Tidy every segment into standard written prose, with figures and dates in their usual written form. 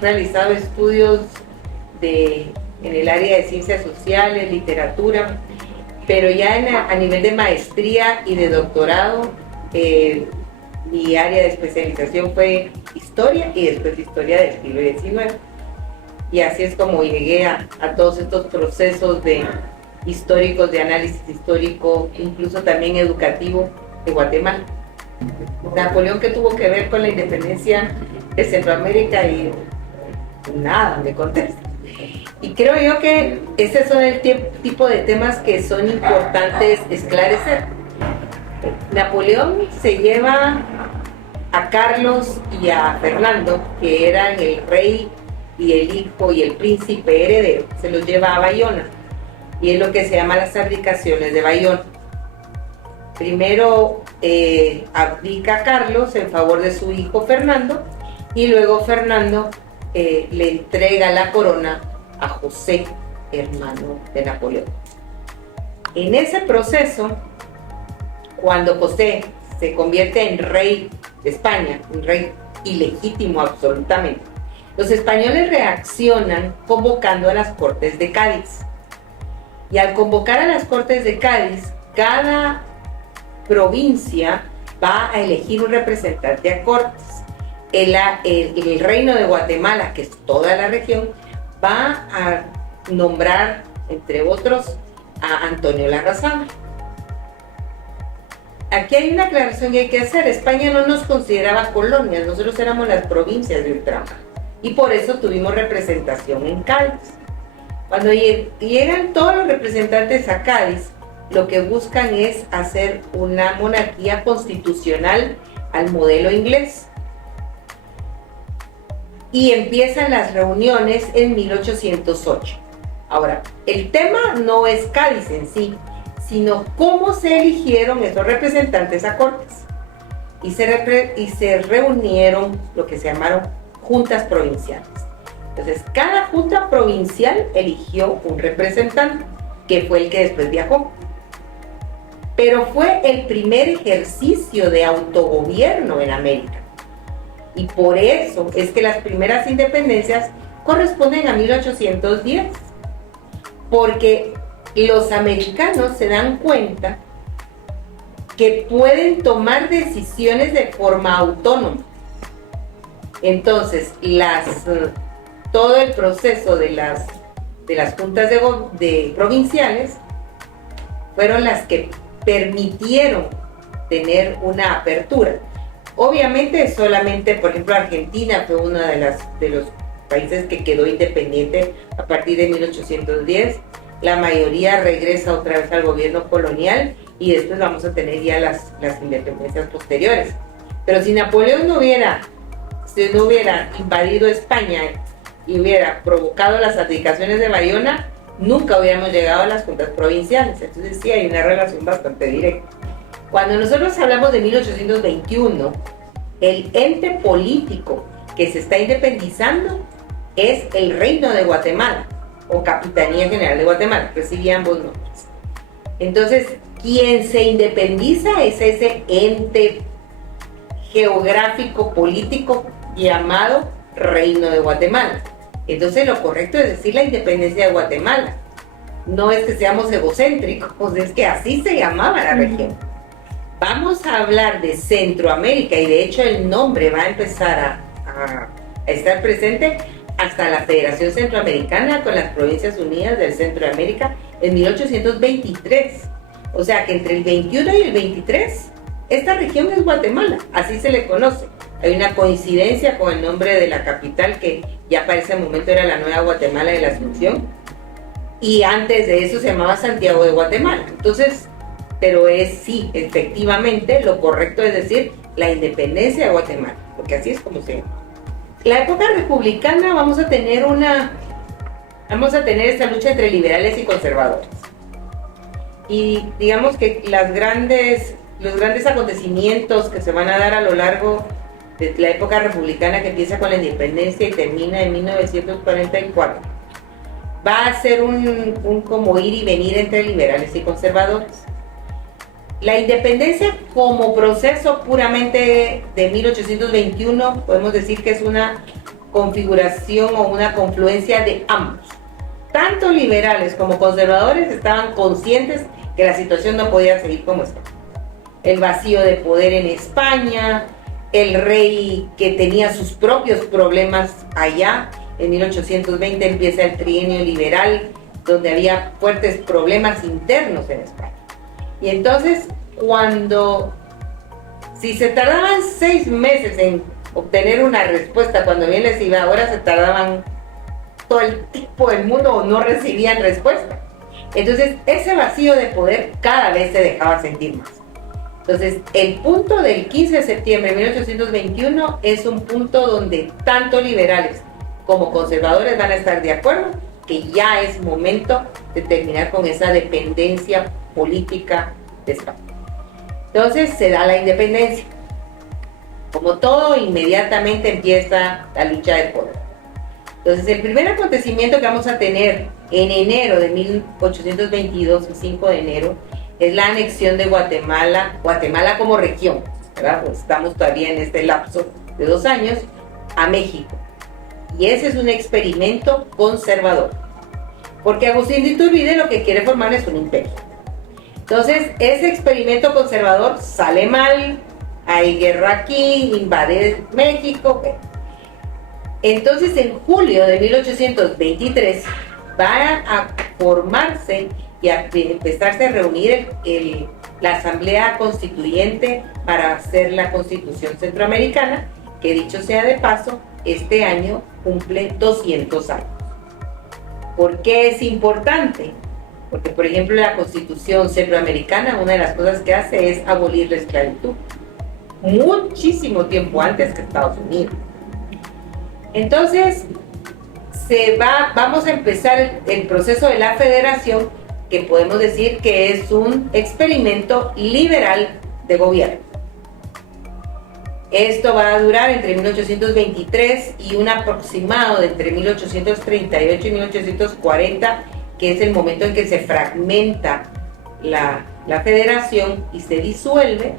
realizado estudios en el área de ciencias sociales, literatura, pero ya a nivel de maestría y de doctorado, mi área de especialización fue historia y después historia del siglo XIX. Y así es como llegué a todos estos procesos históricos, de análisis histórico, incluso también educativo de Guatemala. Napoleón, ¿qué tuvo que ver con la independencia de Centroamérica? Y nada, me contesta. Y creo yo que ese son el tipo de temas que son importantes esclarecer. Napoleón se lleva a Carlos y a Fernando, que eran el rey y el hijo y el príncipe heredero, se los lleva a Bayona, y es lo que se llama las abdicaciones de Bayona. Primero abdica Carlos en favor de su hijo Fernando, y luego Fernando le entrega la corona a José, hermano de Napoleón. En ese proceso, cuando José se convierte en rey de España, un rey ilegítimo absolutamente, los españoles reaccionan convocando a las Cortes de Cádiz. Y al convocar a las Cortes de Cádiz, cada provincia va a elegir un representante a Cortes. El Reino de Guatemala, que es toda la región, va a nombrar, entre otros, a Antonio Larrazábal. Aquí hay una aclaración que hay que hacer. España no nos consideraba colonias, nosotros éramos las provincias de ultramar, y por eso tuvimos representación en Cádiz. Cuando llegan todos los representantes a Cádiz, lo que buscan es hacer una monarquía constitucional al modelo inglés. Y empiezan las reuniones en 1808. Ahora, el tema no es Cádiz en sí, sino cómo se eligieron esos representantes a Cortes. Y se reunieron lo que se llamaron juntas provinciales. Entonces, cada junta provincial eligió un representante, que fue el que después viajó. Pero fue el primer ejercicio de autogobierno en América. Y por eso es que las primeras independencias corresponden a 1810. Porque los americanos se dan cuenta que pueden tomar decisiones de forma autónoma. Entonces, todo el proceso de las juntas de provinciales fueron las que permitieron tener una apertura. Obviamente, solamente, por ejemplo, Argentina fue uno de los países que quedó independiente a partir de 1810. La mayoría regresa otra vez al gobierno colonial y después vamos a tener ya las independencias posteriores. Pero si Napoleón no hubiera invadido España y hubiera provocado las abdicaciones de Bayona, nunca hubiéramos llegado a las juntas provinciales. Entonces sí hay una relación bastante directa. Cuando nosotros hablamos de 1821, el ente político que se está independizando es el Reino de Guatemala, o Capitanía General de Guatemala, recibía ambos nombres. Entonces, quien se independiza es ese ente geográfico político llamado Reino de Guatemala. Entonces, lo correcto es decir la independencia de Guatemala. No es que seamos egocéntricos, es que así se llamaba la región. Vamos a hablar de Centroamérica, y de hecho el nombre va a empezar a estar presente hasta la Federación Centroamericana con las Provincias Unidas del Centro de América en 1823. O sea que entre el 21 y el 23, esta región es Guatemala, así se le conoce. Hay una coincidencia con el nombre de la capital, que ya para ese momento era la Nueva Guatemala de la Asunción, y antes de eso se llamaba Santiago de Guatemala. Entonces, pero sí, efectivamente, lo correcto es decir la independencia de Guatemala, porque así es como se llama. La época republicana vamos a tener esta lucha entre liberales y conservadores. Y digamos que los grandes acontecimientos que se van a dar a lo largo de la época republicana, que empieza con la independencia y termina en 1944, va a ser un como ir y venir entre liberales y conservadores. La independencia como proceso puramente de 1821, podemos decir que es una configuración o una confluencia de ambos. Tanto liberales como conservadores estaban conscientes que la situación no podía seguir como estaba. El vacío de poder en España, el rey que tenía sus propios problemas allá. En 1820 empieza el trienio liberal, donde había fuertes problemas internos en España. Y entonces, si se tardaban 6 meses en obtener una respuesta, cuando bien les iba, ahora se tardaban todo el tiempo del mundo o no recibían respuesta. Entonces, ese vacío de poder cada vez se dejaba sentir más. Entonces, el punto del 15 de septiembre de 1821 es un punto donde tanto liberales como conservadores van a estar de acuerdo que ya es momento de terminar con esa dependencia política de España. Entonces, se da la independencia. Como todo, inmediatamente empieza la lucha de poder. Entonces, el primer acontecimiento que vamos a tener en enero de 1822, el 5 de enero, es la anexión de Guatemala como región, ¿verdad? Pues estamos todavía en este lapso de 2 años, a México. Y ese es un experimento conservador, porque Agustín de Iturbide lo que quiere formar es un imperio. Entonces, ese experimento conservador sale mal, hay guerra aquí, invade México. Entonces, en julio de 1823 va a formarse y a empezarse a reunir la Asamblea Constituyente para hacer la Constitución Centroamericana, que dicho sea de paso, este año cumple 200 años. ¿Por qué es importante? Porque, por ejemplo, la Constitución Centroamericana, una de las cosas que hace es abolir la esclavitud, muchísimo tiempo antes que Estados Unidos. Entonces, vamos a empezar el proceso de la federación, que podemos decir que es un experimento liberal de gobierno. Esto va a durar entre 1823 y un aproximado de entre 1838 y 1840, que es el momento en que se fragmenta la federación y se disuelve.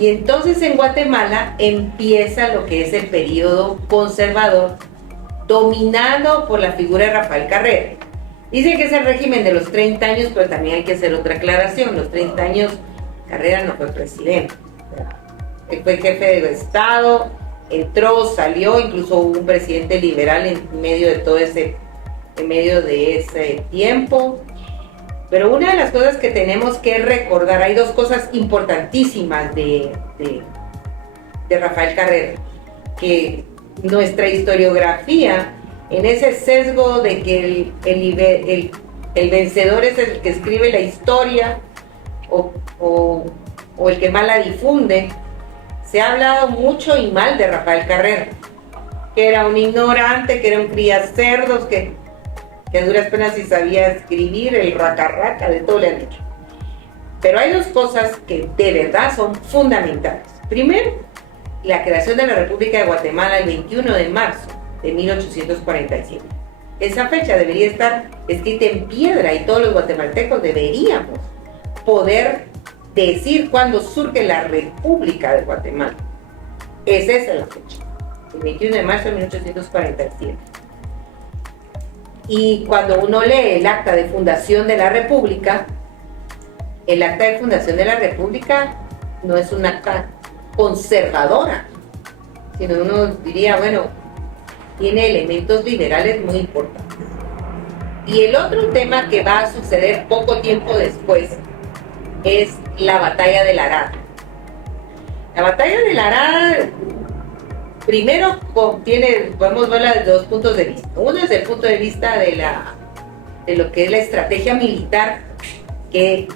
Y entonces en Guatemala empieza lo que es el periodo conservador, dominado por la figura de Rafael Carrera. Dice que es el régimen de los 30 años, pero también hay que hacer otra aclaración. Los 30 años, Carrera no fue presidente. Él fue jefe de Estado, entró, salió, incluso hubo un presidente liberal en medio de ese tiempo. Pero una de las cosas que tenemos que recordar, hay 2 cosas importantísimas de Rafael Carrera, que nuestra historiografía, en ese sesgo de que el vencedor es el que escribe la historia o el que más la difunde, se ha hablado mucho y mal de Rafael Carrera, que era un ignorante, que era un criacerdos, que a duras penas si sabía escribir, el raca, de todo le han dicho. Pero hay 2 cosas que de verdad son fundamentales. Primero, la creación de la República de Guatemala el 21 de marzo de 1847. Esa fecha debería estar escrita en piedra y todos los guatemaltecos deberíamos poder decir cuándo surge la República de Guatemala. Esa es la fecha, el 21 de marzo de 1847. Y cuando uno lee el acta de fundación de la República, el acta de fundación de la República no es un acta conservadora, sino uno diría, bueno, tiene elementos liberales muy importantes. Y el otro tema que va a suceder poco tiempo después es la batalla de la Arada. La batalla de la Arada, primero podemos verla desde 2 puntos de vista. Uno es el punto de vista de lo que es la estrategia militar, que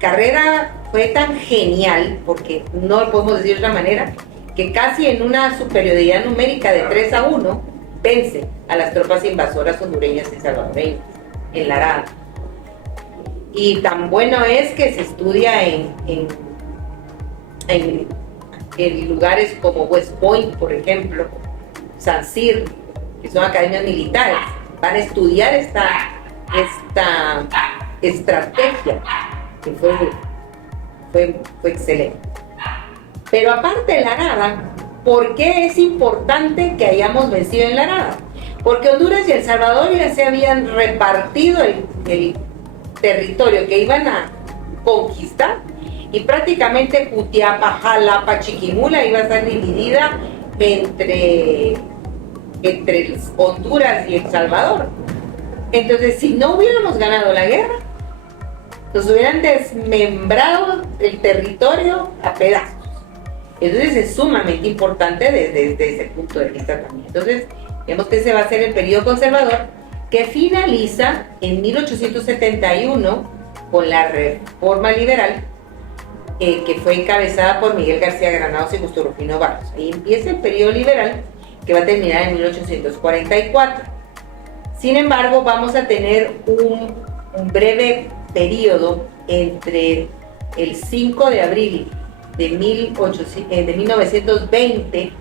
Carrera fue tan genial, porque no lo podemos decir de otra manera, que casi en una superioridad numérica de 3-1 vence a las tropas invasoras hondureñas y salvadoreñas en la Arada. Y tan bueno es que se estudia en lugares como West Point, por ejemplo, San Cyr, que son academias militares, van a estudiar esta estrategia, que fue excelente. Pero aparte de la Arada, ¿Por qué es importante que hayamos vencido en la nada? Porque Honduras y El Salvador ya se habían repartido el territorio que iban a conquistar, y prácticamente Jutiapa, Jalapa, Chiquimula iba a estar dividida entre Honduras y El Salvador. Entonces, si no hubiéramos ganado la guerra, nos hubieran desmembrado el territorio a pedazos. Entonces es sumamente importante desde ese punto de vista también. Entonces, vemos que ese va a ser el periodo conservador, que finaliza en 1871 con la Reforma Liberal, que fue encabezada por Miguel García Granados y Justo Rufino Barros. Ahí empieza el periodo liberal, que va a terminar en 1844. Sin embargo, vamos a tener un breve periodo entre el 5 de abril de 1920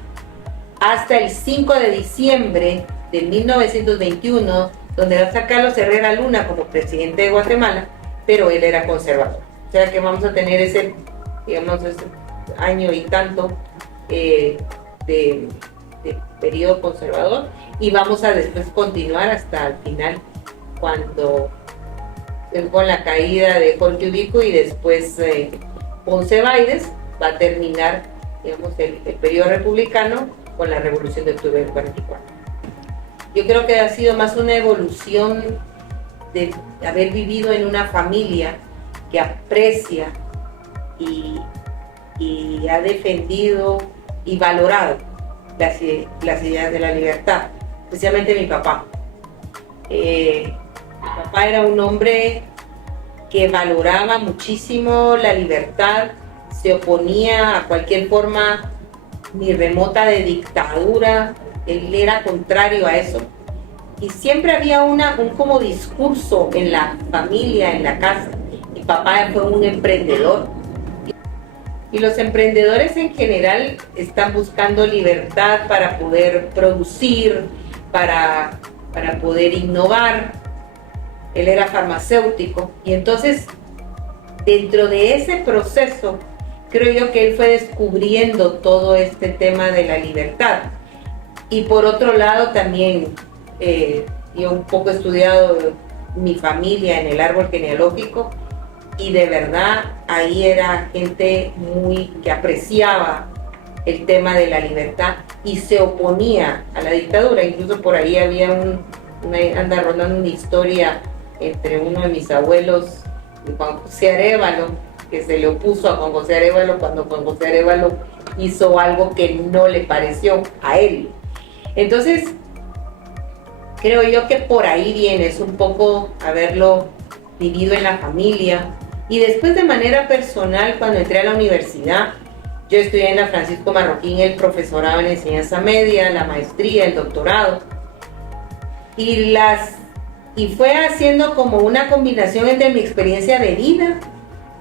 hasta el 5 de diciembre de 1921, donde va a estar Carlos Herrera Luna como presidente de Guatemala, pero él era conservador. O sea que vamos a tener ese año y tanto de periodo conservador, y vamos a después continuar hasta el final, cuando con la caída de Jorge Ubico y después Ponce Baides va a terminar, digamos, el periodo republicano con la Revolución de Octubre del 44. Yo creo que ha sido más una evolución de haber vivido en una familia que aprecia y ha defendido y valorado las ideas de la libertad, especialmente mi papá. Mi papá era un hombre que valoraba muchísimo la libertad, se oponía a cualquier forma ni remota de dictadura, él era contrario a eso. Y siempre había un como discurso en la familia, en la casa. Mi papá fue un emprendedor. Y los emprendedores en general están buscando libertad para poder producir, para poder innovar. Él era farmacéutico, y entonces dentro de ese proceso creo yo que él fue descubriendo todo este tema de la libertad. Y por otro lado también yo un poco he estudiado mi familia en el árbol genealógico, y de verdad ahí era gente que apreciaba el tema de la libertad y se oponía a la dictadura. Incluso por ahí había anda rondando una historia entre uno de mis abuelos y Juan José Arévalo, que se le opuso a Juan José Arévalo cuando Juan José Arévalo hizo algo que no le pareció a él. Entonces creo yo que por ahí viene, es un poco haberlo vivido en la familia. Y después, de manera personal, cuando entré a la universidad, yo estudié en la Francisco Marroquín el profesorado en enseñanza media, la maestría, el doctorado, y fue haciendo como una combinación entre mi experiencia de vida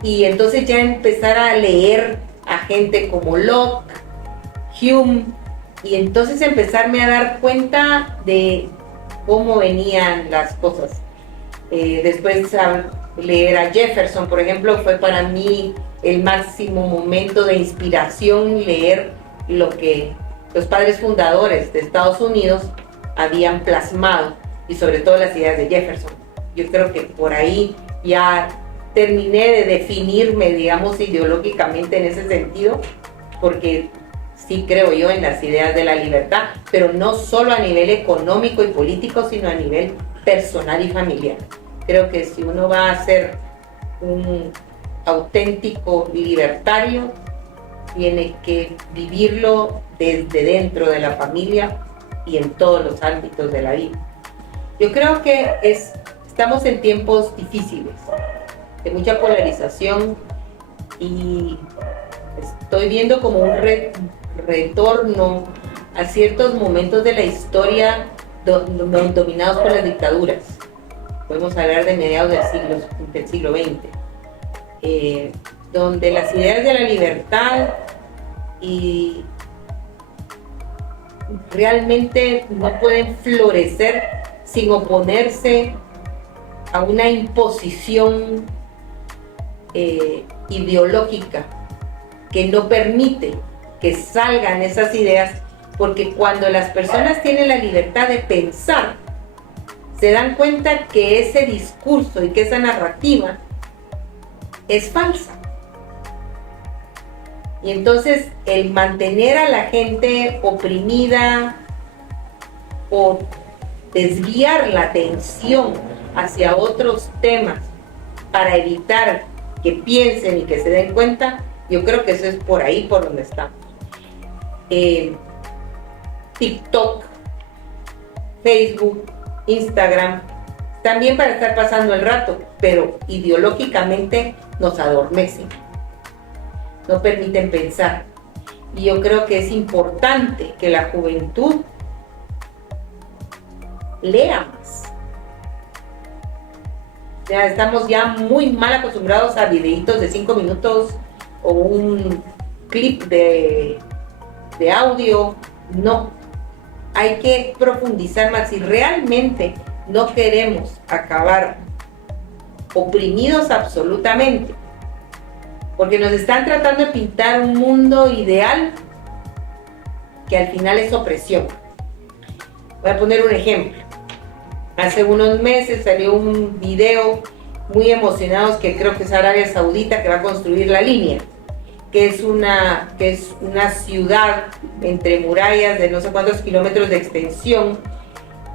y entonces ya empezar a leer a gente como Locke, Hume, y entonces empezarme a dar cuenta de cómo venían las cosas. Después leer a Jefferson, por ejemplo, fue para mí el máximo momento de inspiración, leer lo que los padres fundadores de Estados Unidos habían plasmado, y sobre todo las ideas de Jefferson. Yo creo que por ahí ya terminé de definirme, digamos, ideológicamente en ese sentido, porque sí creo yo en las ideas de la libertad, pero no solo a nivel económico y político, sino a nivel personal y familiar. Creo que si uno va a ser un auténtico libertario, tiene que vivirlo desde dentro de la familia y en todos los ámbitos de la vida. Yo creo que estamos en tiempos difíciles, de mucha polarización, y estoy viendo como un retorno a ciertos momentos de la historia dominados por las dictaduras. Podemos hablar de mediados del siglo XX, donde las ideas de la libertad y realmente no pueden florecer sin oponerse a una imposición ideológica que no permite que salgan esas ideas, porque cuando las personas tienen la libertad de pensar, se dan cuenta que ese discurso y que esa narrativa es falsa. Y entonces el mantener a la gente oprimida o desviar la atención hacia otros temas para evitar que piensen y que se den cuenta, yo creo que eso es por ahí por donde estamos. TikTok, Facebook, Instagram, también para estar pasando el rato, pero ideológicamente nos adormecen, no permiten pensar. Y yo creo que es importante que la juventud lea más. Ya estamos ya muy mal acostumbrados a videitos de 5 minutos o un clip de audio. No, hay que profundizar más. Si realmente no queremos acabar oprimidos absolutamente, porque nos están tratando de pintar un mundo ideal que al final es opresión. Voy a poner un ejemplo. Hace unos meses salió un video muy emocionados que creo que es Arabia Saudita, que va a construir la línea, que es una ciudad entre murallas de no sé cuántos kilómetros de extensión,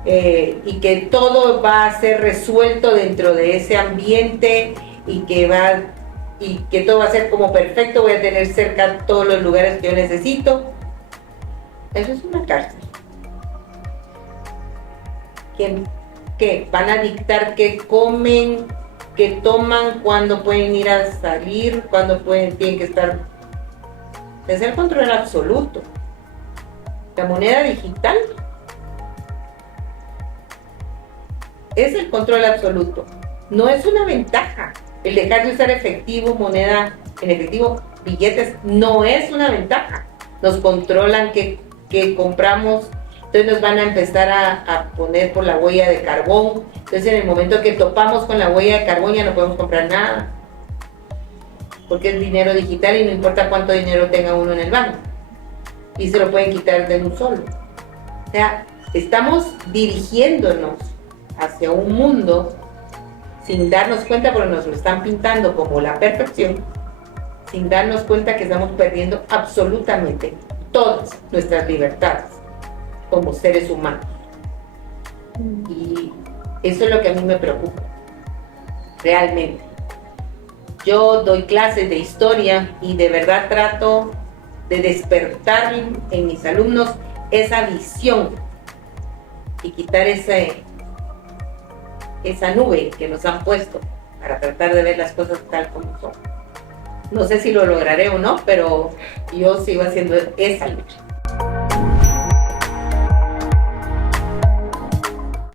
y que todo va a ser resuelto dentro de ese ambiente y que todo va a ser como perfecto, voy a tener cerca todos los lugares que yo necesito. Eso es una cárcel. ¿Qué? Van a dictar qué comen, qué toman, cuándo pueden ir a salir, cuándo tienen que estar. Es el control absoluto. La moneda digital es el control absoluto. No es una ventaja. El dejar de usar efectivo, moneda en efectivo, billetes, no es una ventaja. Nos controlan qué compramos. Entonces nos van a empezar a poner por la huella de carbón. Entonces en el momento que topamos con la huella de carbón ya no podemos comprar nada, porque es dinero digital y no importa cuánto dinero tenga uno en el banco, y se lo pueden quitar de un solo. O sea, estamos dirigiéndonos hacia un mundo sin darnos cuenta, porque nos lo están pintando como la perfección, sin darnos cuenta que estamos perdiendo absolutamente todas nuestras libertades como seres humanos. Y eso es lo que a mí me preocupa, realmente. Yo doy clases de historia y de verdad trato de despertar en mis alumnos esa visión y quitar esa nube que nos han puesto para tratar de ver las cosas tal como son. No sé si lo lograré o no, pero yo sigo haciendo esa lucha.